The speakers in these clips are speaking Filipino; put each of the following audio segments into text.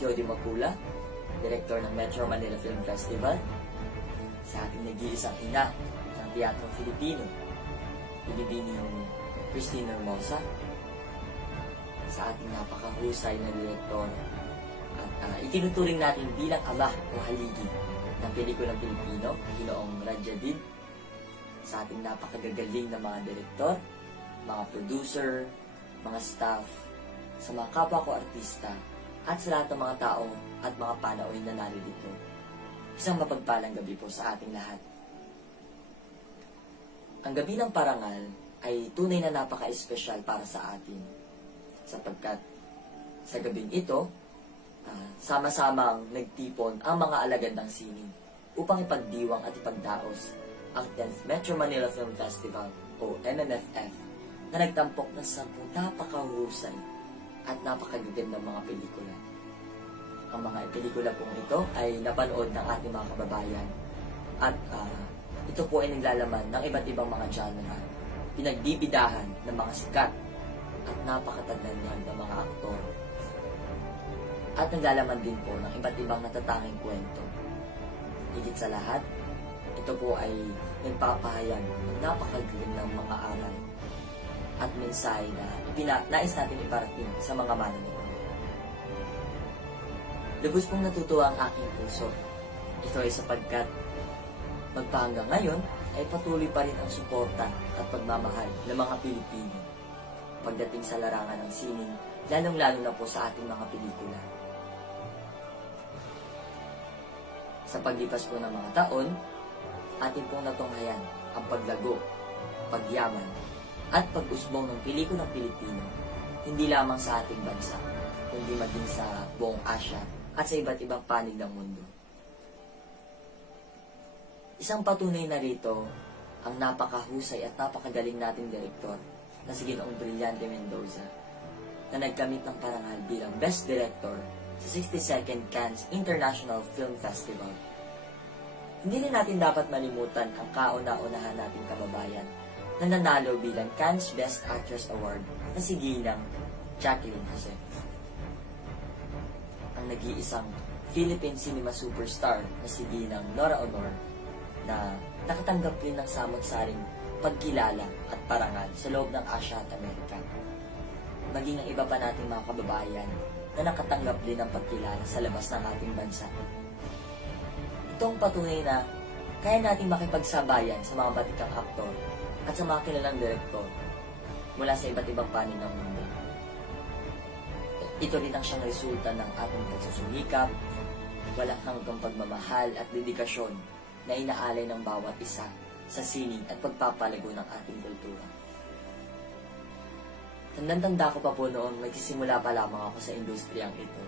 Jody Macula, Direktor ng Metro Manila Film Festival, sa ating nag-iisang ina ng Teatrong Filipino, Binibining Christine Hermosa, sa ating napakahusay na direktor at itinuturing natin bilang ama o haligi ng pelikulang Pilipino, Ginoong Rajadid, sa ating napakagagaling na mga direktor, mga producer, mga staff, sa mga kapwa ko artista, at sa lahat ng mga tao at mga panauhin na naririto. Isang mapagpalang gabi po sa ating lahat. Ang gabi ng parangal ay tunay na napaka-espesyal para sa atin, sapagkat sa gabing ito, sama-samang nagtipon ang mga alagad ng sining upang ipagdiwang at ipagdaos ang 10th Metro Manila Film Festival o MMFF na nagtampok ng 10 napakahusay at napakagagandang mga pelikula. Ang mga pelikula pong ito ay napanood ng ating mga kababayan at ito po ay naglalaman ng iba't ibang mga genre, pinagbibidahan ng mga sikat at napakatagandang ng mga aktor, at naglalaman din po ng iba't ibang natatanging kwento. Higit sa lahat, ito po ay nagpapahayag ng napakagandang mga aral at mensahe na nais natin iparating sa mga manonood. Lubos pong natutuwa ang aking puso. Ito ay sapagkat magpahanggang ngayon ay patuloy pa rin ang suporta at pagmamahal ng mga Pilipino pagdating sa larangan ng sining, lalong-lalo na po sa ating mga pelikula. Sa paglipas po ng mga taon, atin pong natunghayan ang paglago, pagyaman, at pag-usbong ng pelikulang Pilipino, hindi lamang sa ating bansa, kundi maging sa buong Asya at sa iba't ibang panig ng mundo. Isang patunay na rito ang napakahusay at napakagaling nating direktor na si Ginoong Brillante Mendoza, na nagkamit ng parangal bilang Best Director sa 62nd Cannes International Film Festival. Hindi rin natin dapat malimutan ang kauna-unahan nating kababayan na nanalo bilang Cannes Best Actress Award na si Ginang Jacqueline Jose. Ang nag-iisang Philippine cinema superstar na si Ginang Nora Honor, na nakatanggap rin ng samot-saring pagkilala at parangal sa loob ng Asya at Amerika. Maging ang iba pa nating mga kababayan na nakatanggap din ng pagkilala sa labas ng ating bansa. Itong patunay na kaya nating makipagsabayan sa mga batikang aktor at sa mga kilalang direktor mula sa iba't ibang panig ng mundo. Ito rin ang siyang resulta ng ating pagsusumikap, walang hanggang pagmamahal at dedikasyon na inaalay ng bawat isa sa sining at pagpapalago ng ating kultura. Tandang-tanda ko pa po noong nagsisimula pa lamang ako sa industriyang ito.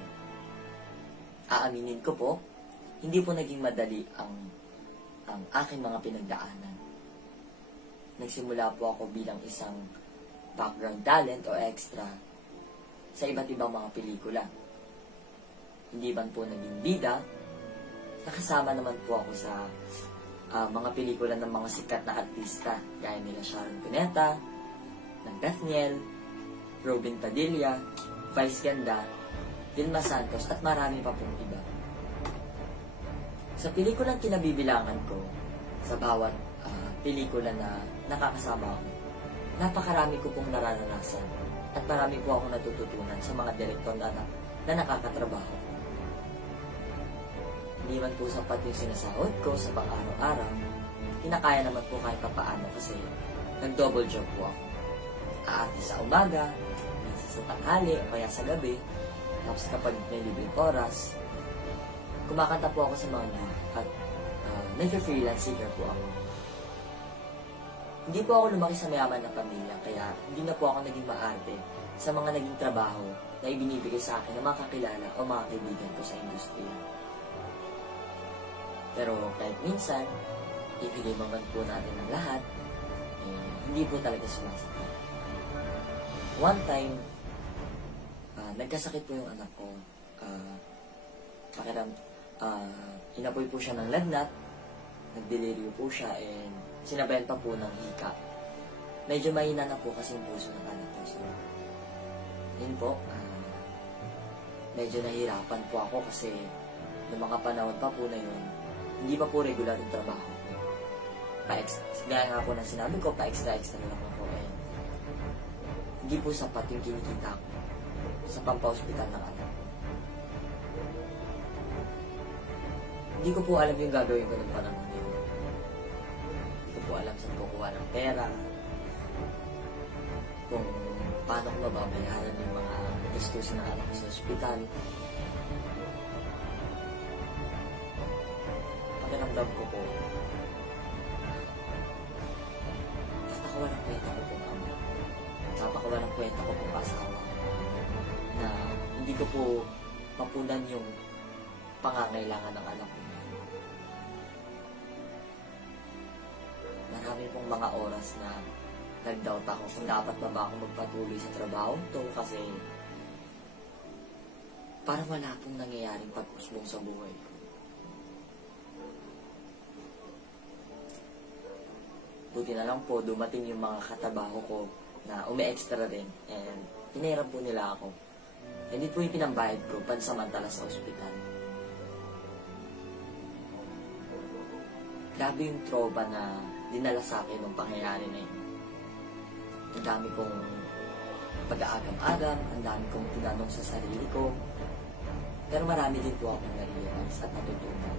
Aaminin ko po, hindi po naging madali ang aking mga pinagdaanan. Nagsimula po ako bilang isang background talent o extra sa iba't ibang mga pelikula. Hindi man po naging bida, nakasama naman po ako sa mga pelikula ng mga sikat na artista gaya nila Sharon Cuneta, ng Bethniel, Robin Padilla, Vice Ganda, Vilma Santos, at marami pa pong iba. Sa pelikulang kinabibilangan ko, sa bawat pelikula na nakakasama ako, napakarami ko pong nararanasan at marami po akong natututunan sa mga direktor na nakakatrabaho ko. Hindi man po sapat yung sinasahod ko sa pang-araw-araw, kinakaya naman po kahit papaano kasi nag-double job po ako. Aarte sa umaga, minsan sa tanghali o kaya sa gabi, tapos kapag may libreng oras, kumakanta po ako sa mga gig at nag-freelance singer po ako. Hindi po ako lumaki sa mayaman na pamilya, kaya hindi na po ako naging maarte sa mga naging trabaho na ibinibigay sa akin ng mga kakilala o mga kaibigan ko sa industriya. Pero kahit minsan, ibigay man po natin ng lahat, hindi po talaga sumasapat. One time, nagkasakit po yung anak ko. Inapoy po siya ng lagnat, nagdeliryo po siya, and sinabayan pa po ng hika. Medyo mahina na po kasi yung puso ng anak ko. So, yun po, medyo nahihirapan po ako kasi noong mga panahon pa po na yun, hindi pa po regular yung trabaho ko. Gaya nga po na sinabi ko, pa-extra lang ako. Hindi po sapat yung kinikita ko sa pampa-hospital ng anak ko. Hindi ko po alam yung gagawin ko ng panahon yun. Hindi ko po alam saan kukuha ng pera, kung paano ko mababayaran yung mga gastusin ng anak ko sa ospital. Pakiramdam ko po, napakawalang kwenta ko pong ama. Napakawalang kwenta ko pong asawa. Na hindi ko po mapunan yung pangangailangan ng anak ko. Marami pong mga oras na nag-doubt ako kung dapat ba ako magpatuloy sa trabaho to kasi parang wala pong nangyayaring pag-usbong sa buhay ko. Buti na lang po, dumating yung mga katrabaho ko na umi-extra rin and pinairam po nila ako. Hindi po yung pinambayad ko pansamantala sa ospital. Grabe yung trauma na dinala sa akin ng pangyayari na yun. Ang dami kong pag-aagam-agam, ang dami kong tinanong sa sarili ko. Pero marami din po akong na-realize at natutunan.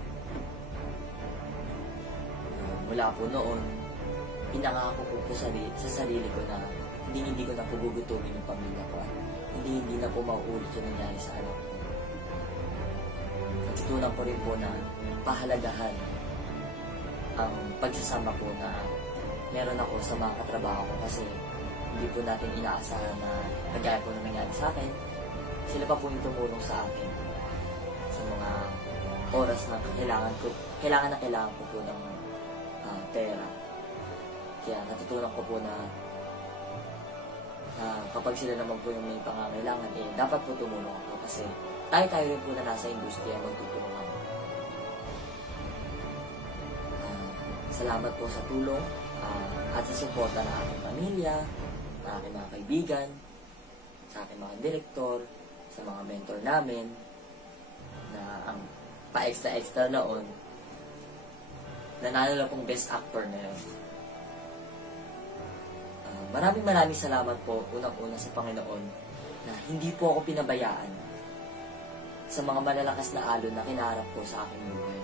Mula po noon, pinangako ko po sa sarili ko na hindi ko na po gugutumin yung pamilya ko at hindi na po mauulit yung nangyari sa anak ko. Natutunan ko rin po na pahalagahan ang pagsasama po na meron ako sa mga katrabaho ko kasi hindi po natin inaasahan na kagaya po na nangyari sa akin. Sila pa po yung tumulong sa akin sa mga oras na kailangan ko po ng pera. Kaya natutunan ko po na kapag sila naman po yung may pangangailangan, dapat po tumulong ako kasi tayo rin po na nasa industriya magtutulungan. Salamat po sa tulong at sa suporta ng aking pamilya, ng aking mga kaibigan, sa aking mga direktor, sa mga mentor namin, na ang pa-extra noon, nanalo lang pong best actor na yun. Maraming salamat po unang-una sa Panginoon na hindi po ako pinabayaan sa mga malalakas na alon na kinaharap ko sa aking buhay.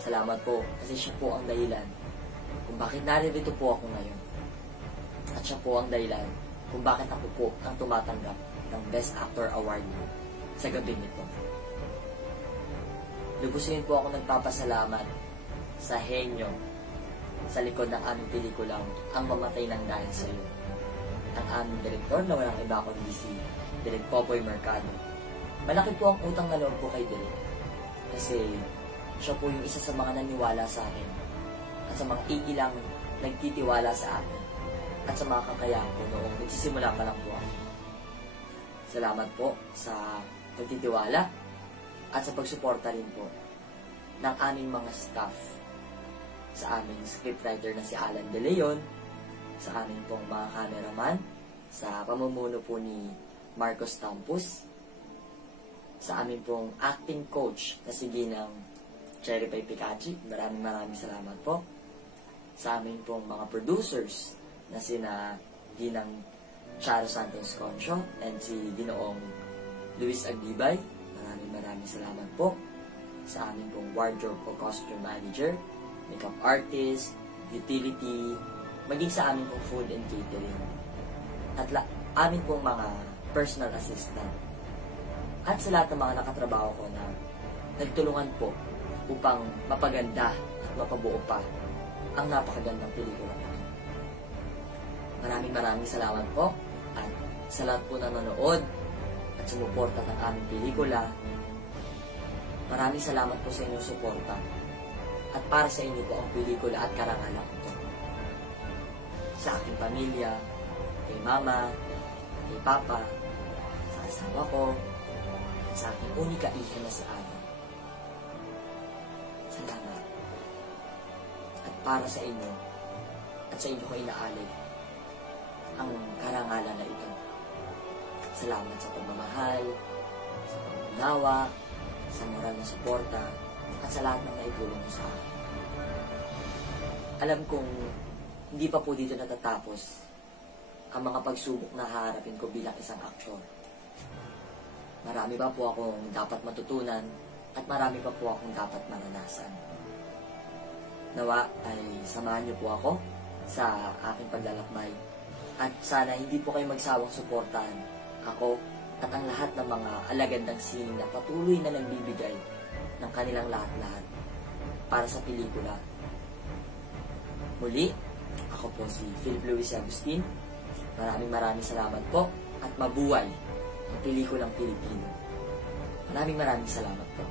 Salamat po kasi siya po ang dahilan kung bakit narito po ako ngayon. At siya po ang dahilan kung bakit ako po ang tumatanggap ng Best Actor Award sa gabi nito. Lubusin po ako nagpapasalamat sa henyo sa likod ng aming pelikulang Ang Mamatay ng Dahil Sa'yo. Ang aming direktor na walang iba kundi si Direk Popoy Mercado. Malaki po ang utang na loob ko kay Direk kasi siya po yung isa sa mga naniwala sa akin at sa mga iilang nagtitiwala sa akin at sa mga kakayahan ko noong nagsisimula pa lang po ako. Salamat po sa pagtitiwala at sa pagsuporta rin po ng aming mga staff, sa aming scriptwriter na si Alan De Leon, sa aming pong mga cameraman, sa pamumuno po ni Marcos Tampus, sa aming pong acting coach na si Ginang Cherry Pay Picachi, maraming salamat po. Sa aming pong mga producers na sina Ginang Charo Santos Concho and si Ginoong Luis Aglibay, maraming salamat po. Sa aming pong wardrobe o costume manager, makeup artist, utility, maging sa aming pong food and catering, at aming pong mga personal assistant, at sa lahat ng mga nakatrabaho ko na nagtulungan po upang mapaganda at mapabuo pa ang napakagandang pelikula ito. Maraming salamat po at sa lahat po na nanood at sumuporta ng aming pelikula. Maraming salamat po sa inyong suporta at para sa inyo po ang pelikula at karangalan ito. Sa aking pamilya, kay mama, kay papa, sa asawa ko, at sa aking unika iha na si Ana. Salamat. At para sa inyo, at sa inyo ko inaalay ang karangalan na ito. Salamat sa pagmamahal, sa pangunawa, sa moral na suporta, at sa lahat ng naitulong mo sa akin. Alam kong hindi pa po dito natatapos ang mga pagsubok na haharapin ko bilang isang aktor. Marami pa po akong dapat matutunan at marami pa po akong dapat maranasan. Nawa ay samahan niyo po ako sa aking paglalakbay at sana hindi po kayo magsawang suportahan ako at ang lahat ng mga alagandang sining na patuloy na nagbibigay ng kanilang lahat-lahat para sa pelikula. Muli, ako po si Philip Luis Agustin. Maraming salamat po at mabuhay ang pelikulang Pilipino. Maraming salamat po.